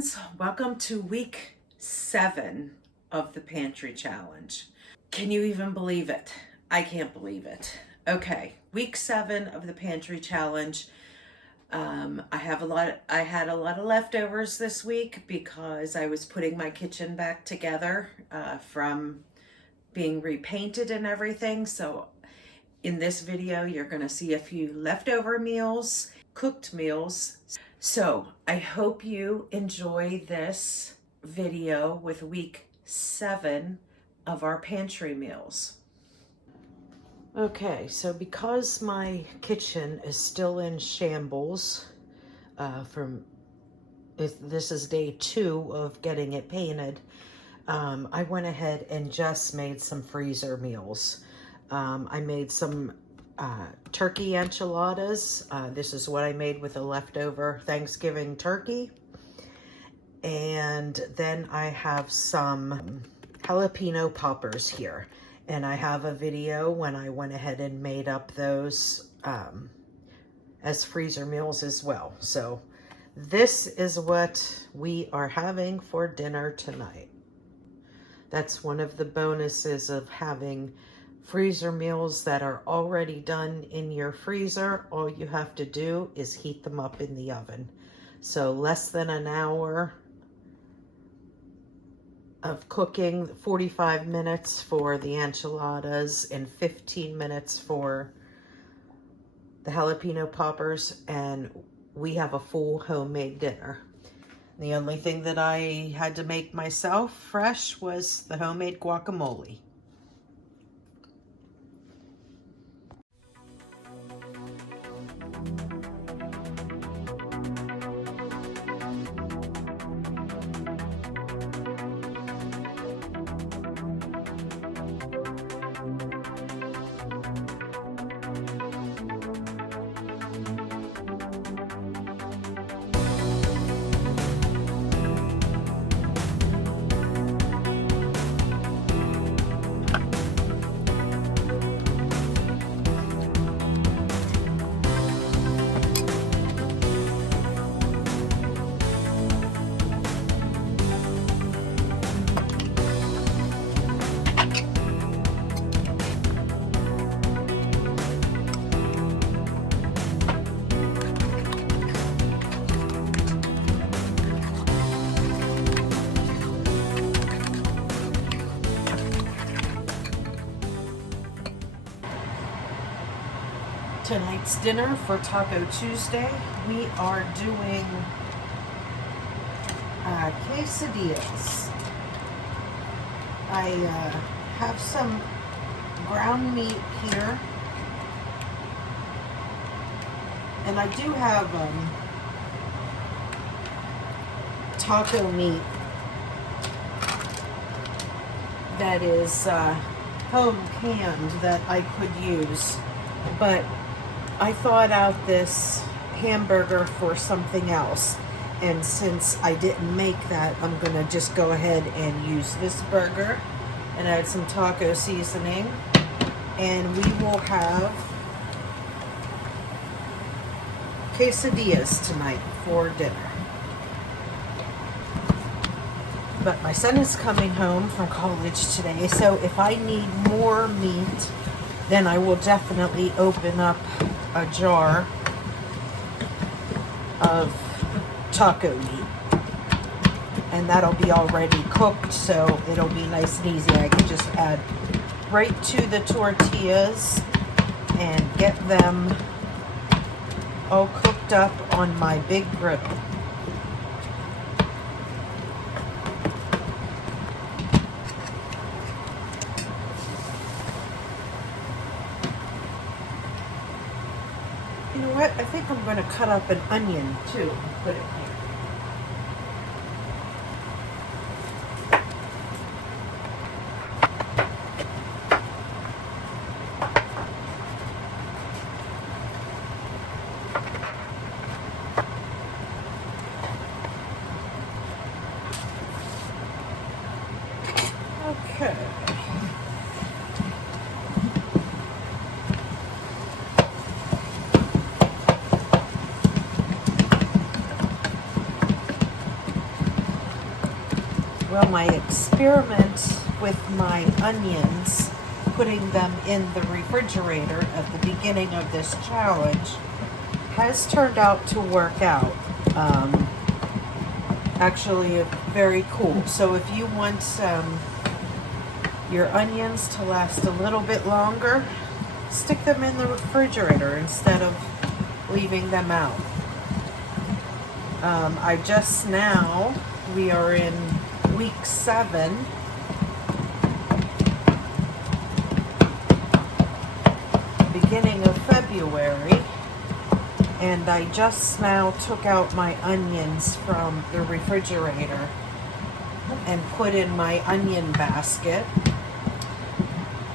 friends, welcome to week 7 of the Pantry Challenge. Can you even believe it? I can't believe it. Okay, week 7 of the Pantry Challenge. I had a lot of leftovers this week because I was putting my kitchen back together from being repainted and everything. So in this video, you're going to see a few leftover meals, cooked meals. So I hope you enjoy this video with week 7 of our pantry meals. Okay, so because my kitchen is still in shambles this is day 2 of getting it painted, I went ahead and just made some freezer meals. I made some turkey enchiladas. This is what I made with a leftover Thanksgiving turkey. And then I have some jalapeno poppers here. And I have a video when I went ahead and made up those as freezer meals as well. So this is what we are having for dinner tonight. That's one of the bonuses of having freezer meals that are already done in your freezer. All you have to do is heat them up in the oven. So less than an hour of cooking, 45 minutes for the enchiladas and 15 minutes for the jalapeno poppers, and we have a full homemade dinner. The only thing that I had to make myself fresh was the homemade guacamole. Tonight's dinner for Taco Tuesday, we are doing quesadillas. I have some ground meat here, and I do have taco meat that is home canned that I could use, but I thought out this hamburger for something else, and since I didn't make that, I'm gonna just go ahead and use this burger and add some taco seasoning, and we will have quesadillas tonight for dinner. But my son is coming home from college today, so if I need more meat, then I will definitely open up a jar of taco meat, and that'll be already cooked, so it'll be nice and easy. I can just add right to the tortillas and get them all cooked up on my big griddle. You know what? I think I'm going to cut up an onion too and put it here. Okay. Well, my experiment with my onions, putting them in the refrigerator at the beginning of this challenge, has turned out to work out. Actually, very cool. So if you want your onions to last a little bit longer, stick them in the refrigerator instead of leaving them out. We are in week 7. Beginning of February, and I just now took out my onions from the refrigerator and put in my onion basket,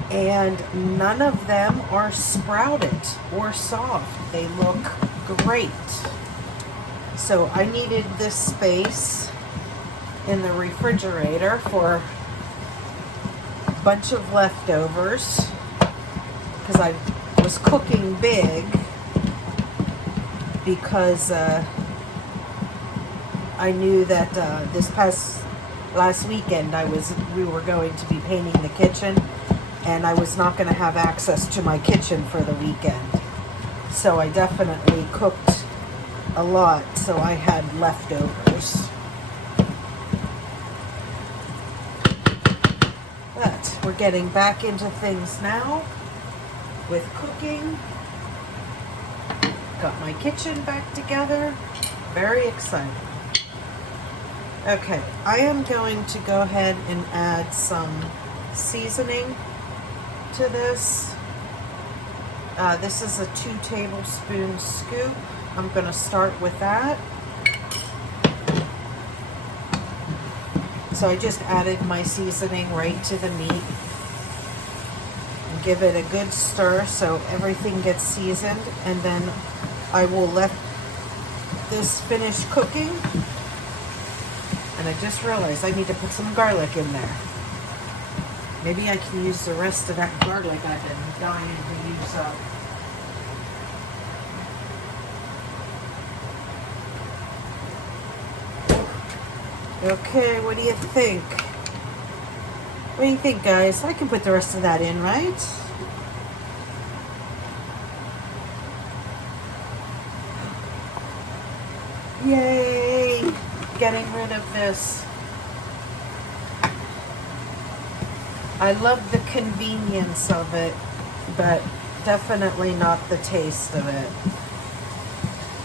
and none of them are sprouted or soft. They look great. So I needed this space in the refrigerator for a bunch of leftovers because I was cooking big, because I knew that last weekend we were going to be painting the kitchen, and I was not going to have access to my kitchen for the weekend. So I definitely cooked a lot, so I had leftovers. But we're getting back into things now with cooking. Got my kitchen back together. Very excited. Okay, I am going to go ahead and add some seasoning to this. This is a 2 tablespoon scoop. I'm going to start with that. So I just added my seasoning right to the meat. And give it a good stir so everything gets seasoned, and then I will let this finish cooking. And I just realized I need to put some garlic in there. Maybe I can use the rest of that garlic I've been dying to use up. Okay, what do you think? What do you think, guys? I can put the rest of that in, right? Yay! Getting rid of this. I love the convenience of it, but definitely not the taste of it,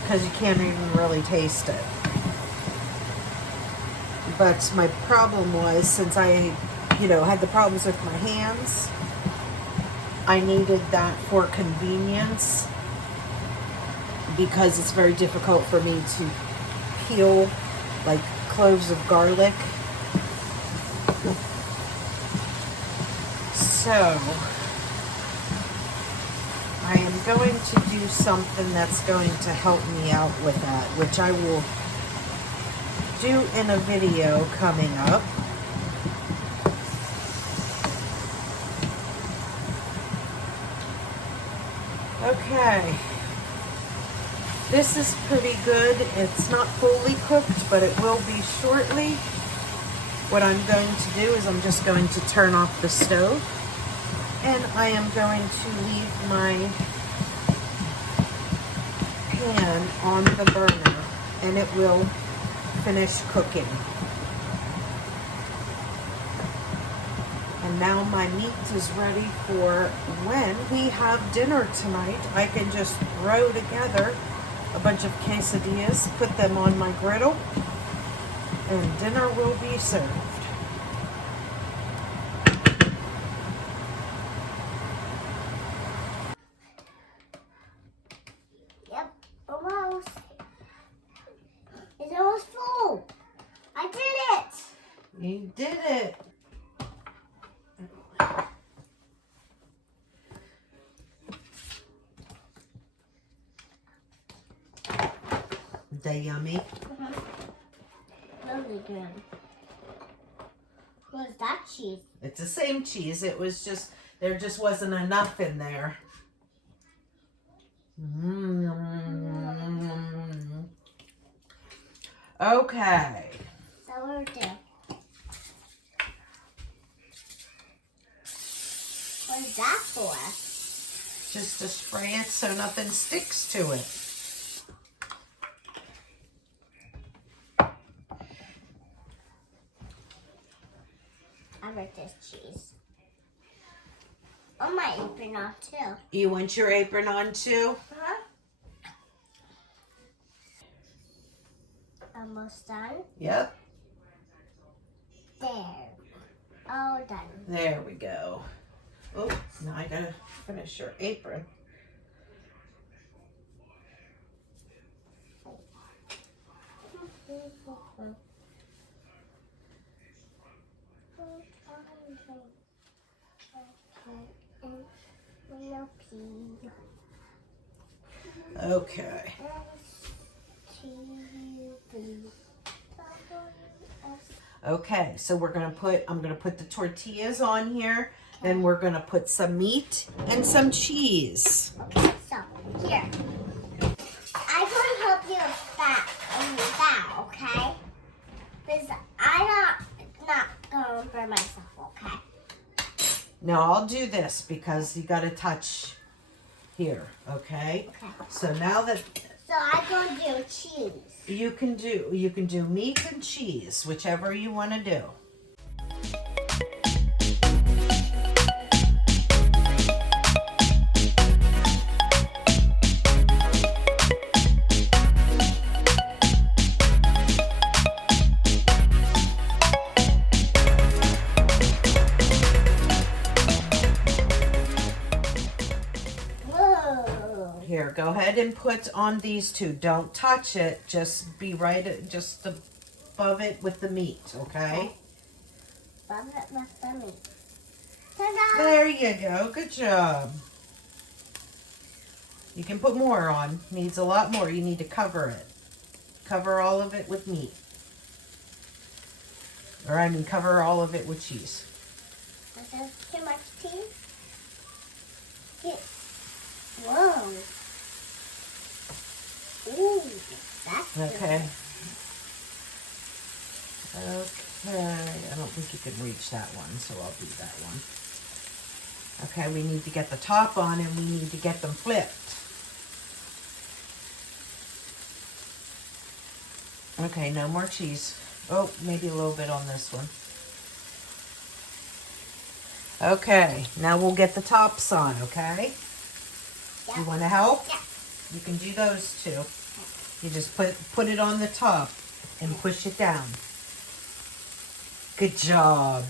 because you can't even really taste it. But my problem was, since I, had the problems with my hands, I needed that for convenience, because it's very difficult for me to peel like cloves of garlic. So I am going to do something that's going to help me out with that, which I will do in a video coming up. Okay. This is pretty good. It's not fully cooked, but it will be shortly. What I'm going to do is I'm just going to turn off the stove, and I am going to leave my pan on the burner, and it will finish cooking. And now my meat is ready for when we have dinner tonight. I can just throw together a bunch of quesadillas, put them on my griddle, and dinner will be served. Yep, almost. It's almost full. I did it. You did it. They yummy. Really good. What's that cheese? It's the same cheese. It was just, there just wasn't enough in there. Okay. Sourdough. What is that for? Just to spray it so nothing sticks to it. I like this cheese. On my apron on too. You want your apron on too? Uh-huh. Almost done. Yep. There. All done. There we go. Oh, now I gotta finish your apron. Okay. Okay, so I'm gonna put the tortillas on here, then we're gonna put some meat and some cheese. Okay, so here. I'm going to help you with that, okay? Because I'm not going for myself, okay? Now I'll do this because you gotta touch here, okay? Okay. So now that So I'm going to do cheese. you can do meat and cheese, whichever you want to do. Whoa. Here, go ahead and put on these two. Don't touch it. Just be just above it with the meat, okay? Above it with the meat. Ta-da! There you go. Good job. You can put more on. Needs a lot more. You need to cover it. Cover all of it with meat. Or I mean, cover all of it with cheese. Is this too much cheese? Whoa. Ooh, that's Okay. good. Okay. I don't think you can reach that one, so I'll do that one. Okay, we need to get the top on and we need to get them flipped. Okay, no more cheese. Oh, maybe a little bit on this one. Okay, now we'll get the tops on, okay? Yeah. You want to help? Yeah. You can do those two. You just put it on the top and push it down. Good job.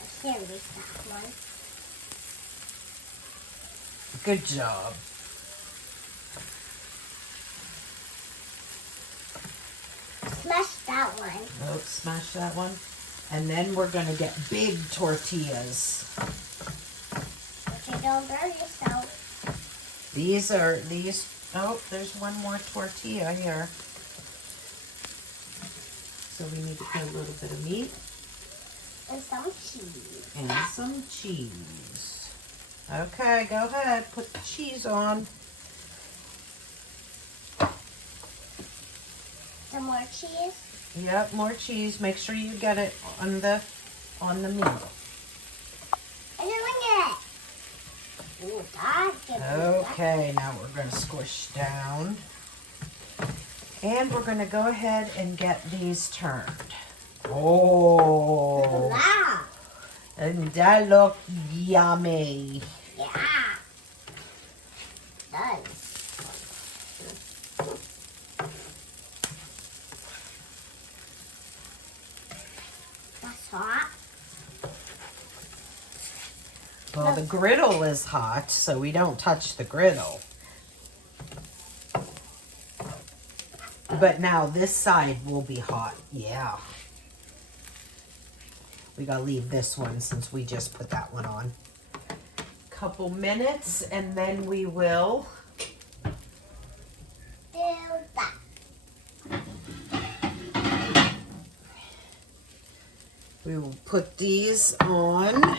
I can't reach that one. Good job. Smash that one. Oh, smash that one. And then we're going to get big tortillas. But you don't burn yourself. Oh, there's one more tortilla here. So we need to put a little bit of meat. And some cheese. And some cheese. Okay, go ahead. Put the cheese on. Some more cheese. Yep, more cheese. Make sure you get it on the meat. I'm doing it. Ooh, that's good. Okay, now we're going to squish down. And we're going to go ahead and get these turned. Oh, Wow. and that look yummy. Yeah. Done. That's hot. Well, the griddle is hot, so we don't touch the griddle. But now this side will be hot. Yeah. We gotta leave this one since we just put that one on. Couple minutes and then we will Do that. put these on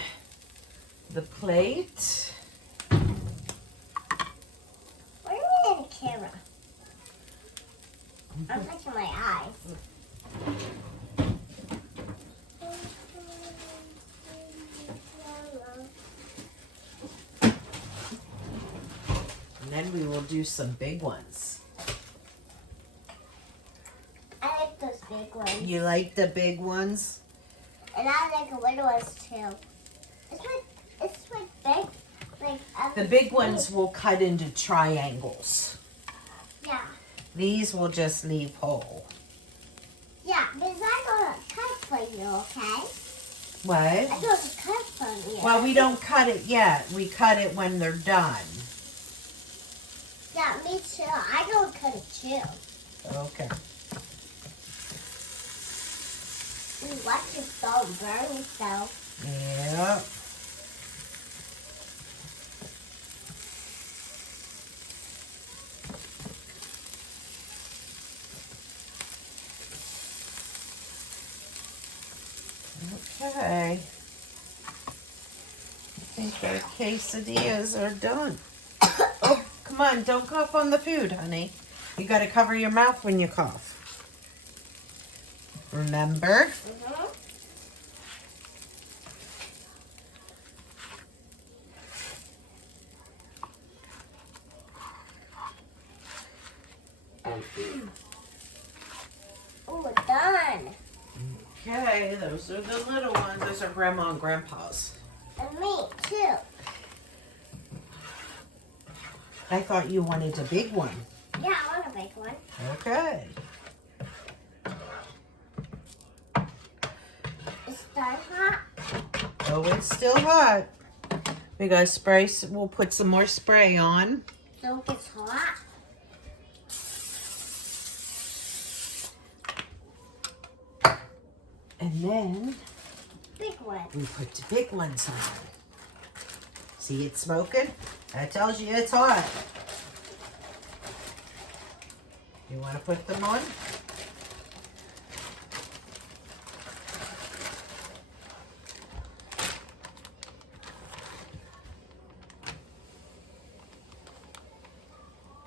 the plate. Where are you in the camera? I'm touching my eyes. we will do some big ones. I like those big ones. You like the big ones? And I like the little ones too. It's like big. The big ones will cut into triangles. Yeah. These will just leave whole. Yeah, because I'm gonna cut for you, okay? What? I'm gonna cut for you. Well, we don't cut it yet. We cut it when they're done. Yeah, me too. I don't cut it too. Okay. Watch your phone burn yourself. Yeah. Okay. I think our quesadillas are done. Oh, come on. Don't cough on the food, honey. You got to cover your mouth when you cough. Remember? Mm-hmm. Oh, we're done. Okay, those are the little ones. Those are Grandma and Grandpa's. And me too. I thought you wanted a big one. Yeah, I want to make one. Okay. It's done hot. Oh, it's still hot. We got spray. We'll put some more spray on. So it gets hot. And then Big one. we put the big ones on. See it smoking? That tells you it's hot. You want to put them on?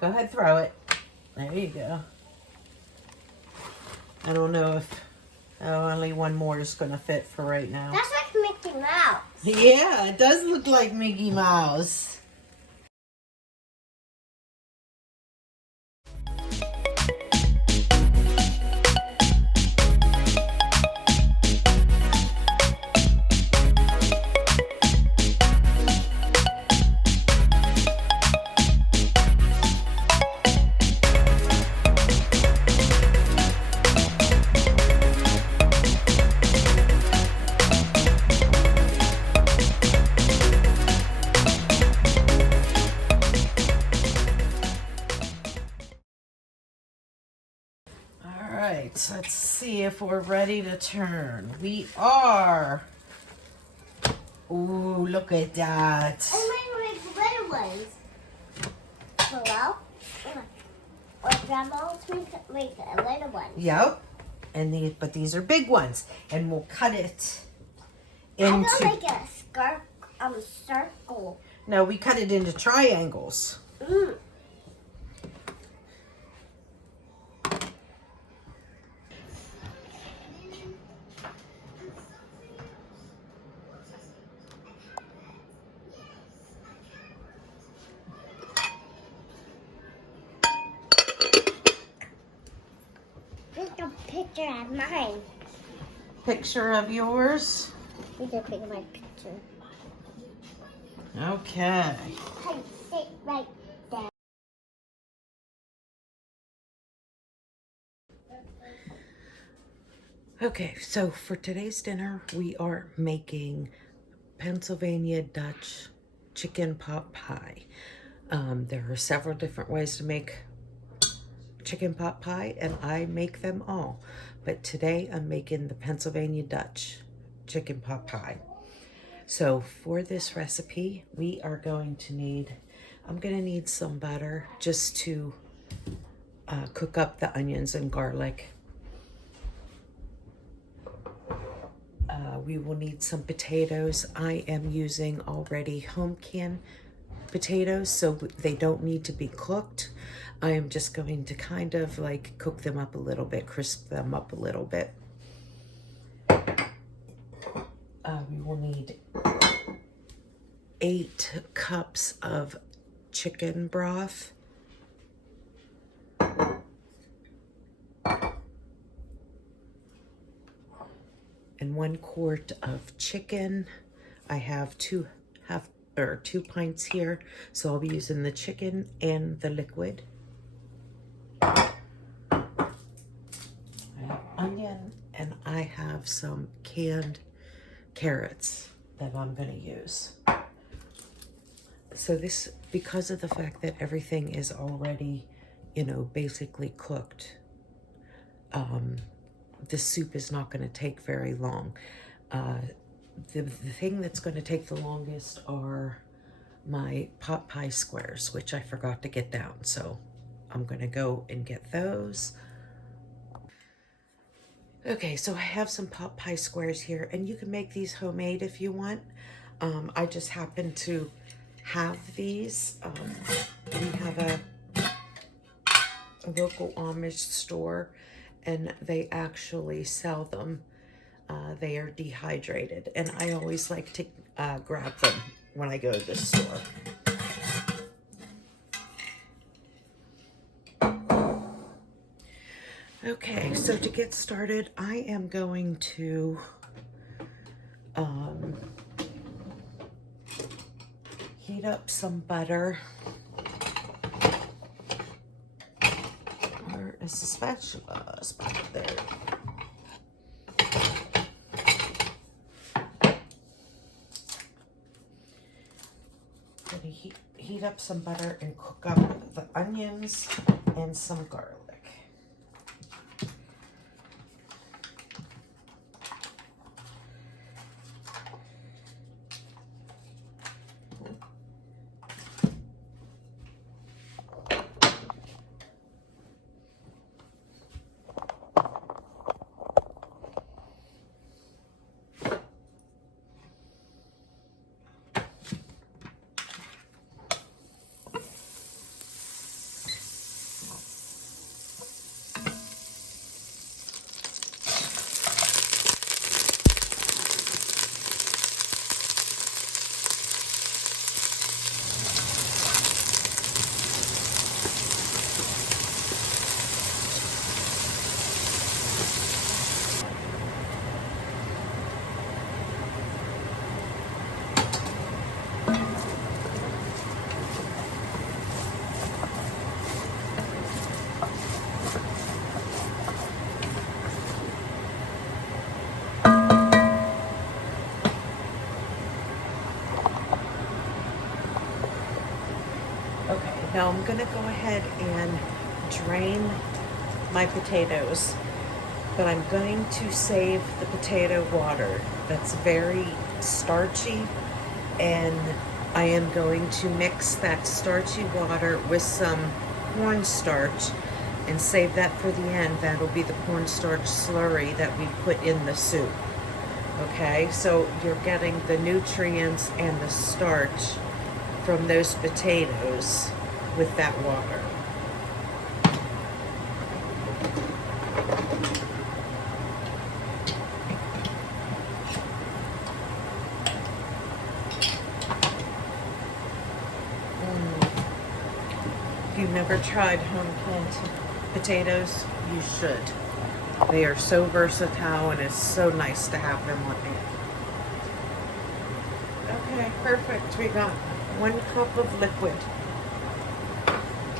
Go ahead, throw it. There you go. I don't know if only one more is going to fit for right now. That's like Mickey Mouse. Yeah, it does look like Mickey Mouse. Alright, let's see if we're ready to turn. We are. Ooh, look at that. And my little ones. Hello? Or grandma's make a little one. Yep. And but these are big ones. And we'll cut it I'm into. gonna make a circle. No, we cut it into triangles. Mm. Take a picture of mine. Picture of yours. We can pick my picture. Okay. Hey, sit right there. Okay, so for today's dinner, we are making Pennsylvania Dutch chicken pot pie. There are several different ways to make chicken pot pie, and I make them all. But today I'm making the Pennsylvania Dutch chicken pot pie. So for this recipe, we are going to need, I'm going to need some butter just to cook up the onions and garlic. We will need some potatoes. I am using already home canned potatoes, so they don't need to be cooked. I am just going to kind of like cook them up a little bit, crisp them up a little bit. We will need 8 cups of chicken broth using 1 quart of chicken. I have 2 pints here, so I'll be using the chicken and the liquid. I have onion, and I have some canned carrots that I'm going to use. So this, because of the fact that everything is already, you know, basically cooked, the soup is not going to take very long. The thing that's going to take the longest are my pot pie squares, which I forgot to get down. So I'm going to go and get those. Okay, so I have some pot pie squares here, and you can make these homemade if you want. I just happen to have these. We have a local Amish store, and they actually sell them. They are dehydrated, and I always like to grab them when I go to the store. Okay, so to get started, I am going to heat up some butter. Where is the spatula? Spatula there. Gonna heat up some butter and cook up the onions and some garlic. Now I'm going to go ahead and drain my potatoes, but I'm going to save the potato water. That's very starchy, and I am going to mix that starchy water with some cornstarch and save that for the end. That'll be the cornstarch slurry that we put in the soup. Okay, so you're getting the nutrients and the starch from those potatoes with that water. If you've never tried home canned potatoes, you should. They are so versatile, and it's so nice to have them on hand. Okay, perfect. We got 1 cup of liquid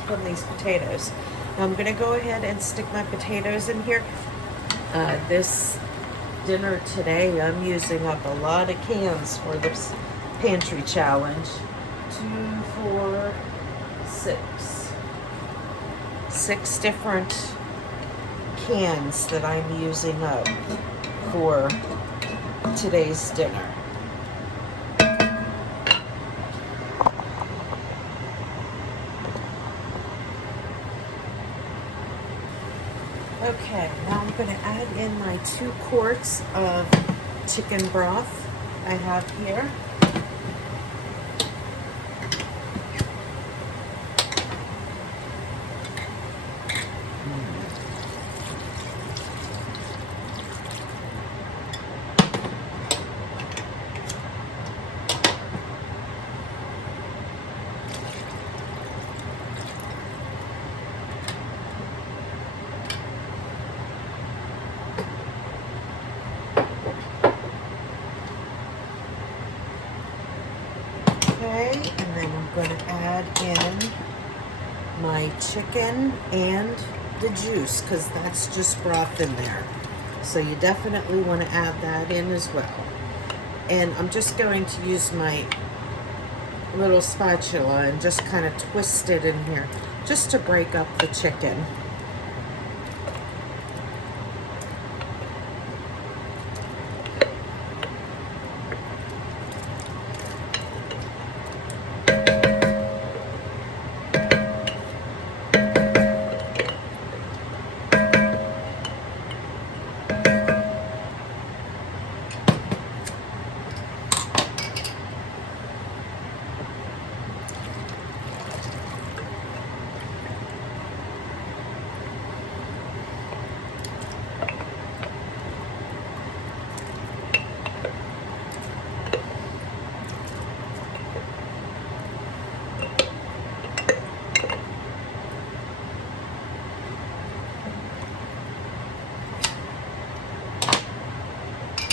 from these potatoes. Now I'm going to go ahead and stick my potatoes in here. This dinner today, I'm using up a lot of cans for this pantry challenge. 2, 4, 6. 6 different cans that I'm using up for today's dinner. Okay, now I'm going to add in my 2 quarts of chicken broth I have here. Okay, and then I'm going to add in my chicken and the juice, because that's just broth in there. So you definitely want to add that in as well. And I'm just going to use my little spatula and just kind of twist it in here, just to break up the chicken.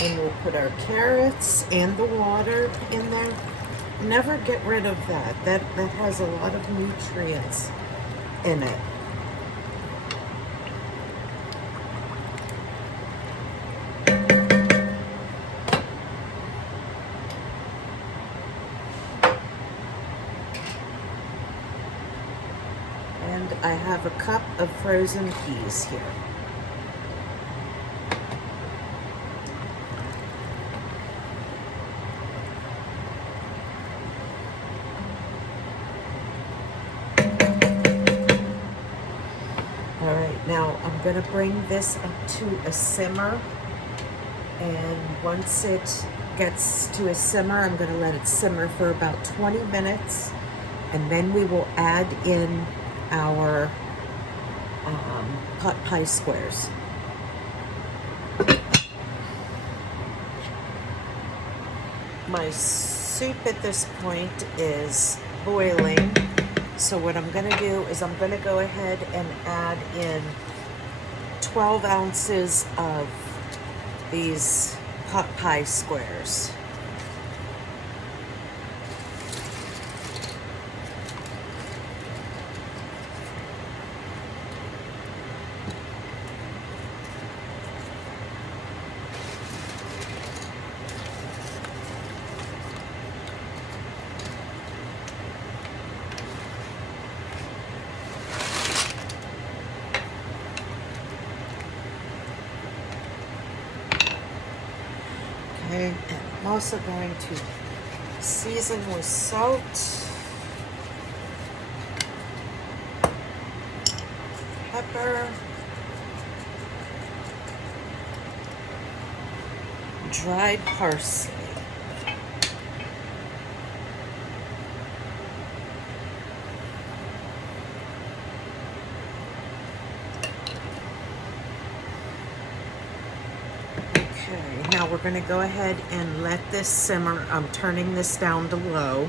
And we'll put our carrots and the water in there. Never get rid of that. That has a lot of nutrients in it. And I have a cup of frozen peas here. Now I'm going to bring this up to a simmer, and once it gets to a simmer, I'm going to let it simmer for about 20 minutes, and then we will add in our pot pie squares. My soup at this point is boiling. So what I'm going to do is I'm going to go ahead and add in 12 ounces of these pot pie squares. And I'm also going to season with salt, pepper, dried parsley. Now we're going to go ahead and let this simmer. I'm turning this down to low.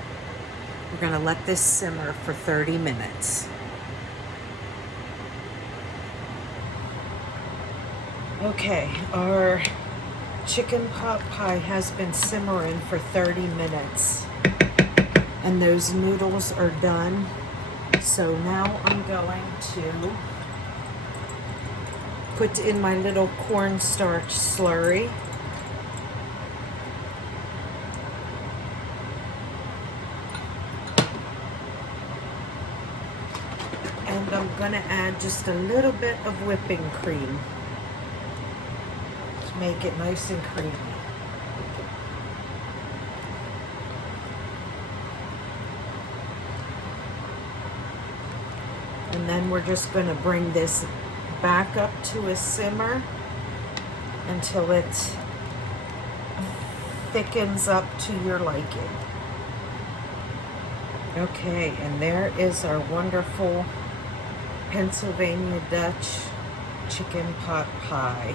We're going to let this simmer for 30 minutes. Okay, our chicken pot pie has been simmering for 30 minutes. And those noodles are done. So now I'm going to put in my little cornstarch slurry. And I'm gonna add just a little bit of whipping cream to make it nice and creamy. And then we're just gonna bring this back up to a simmer until it thickens up to your liking. Okay, and there is our wonderful Pennsylvania Dutch chicken pot pie.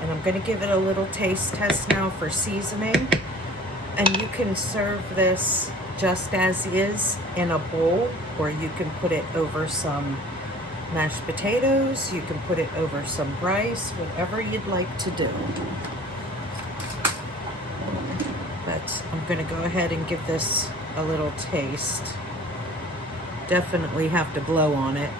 And I'm going to give it a little taste test now for seasoning. And you can serve this just as is in a bowl, or you can put it over some mashed potatoes, you can put it over some rice, whatever you'd like to do. But right, I'm gonna go ahead and give this a little taste. Definitely have to blow on it.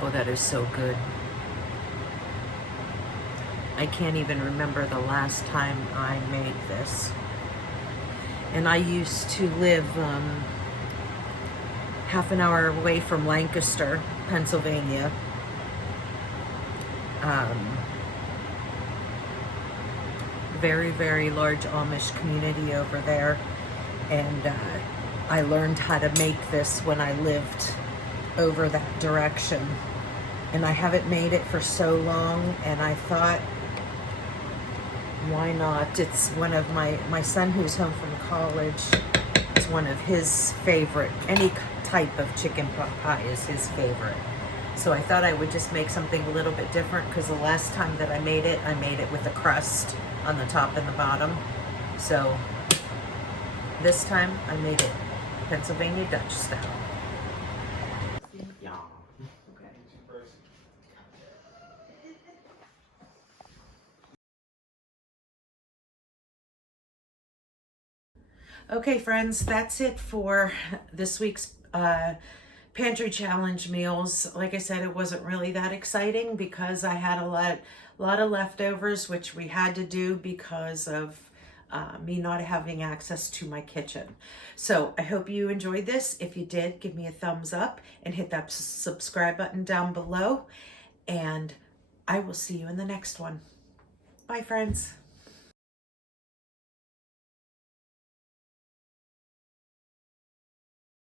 Oh, that is so good. I can't even remember the last time I made this. And I used to live half an hour away from Lancaster, Pennsylvania. Very, very large Amish community over there. And I learned how to make this when I lived over that direction. And I haven't made it for so long, and I thought, why not? It's one of my son who's home from college, it's one of his favorite. Any type of chicken pot pie is his favorite. So I thought I would just make something a little bit different, because the last time that I made it with a crust on the top and the bottom. So this time I made it Pennsylvania Dutch style. Okay, friends, that's it for this week's Pantry Challenge meals. Like I said, it wasn't really that exciting because I had a lot of leftovers, which we had to do because of me not having access to my kitchen. So I hope you enjoyed this. If you did, give me a thumbs up and hit that subscribe button down below. And I will see you in the next one. Bye, friends.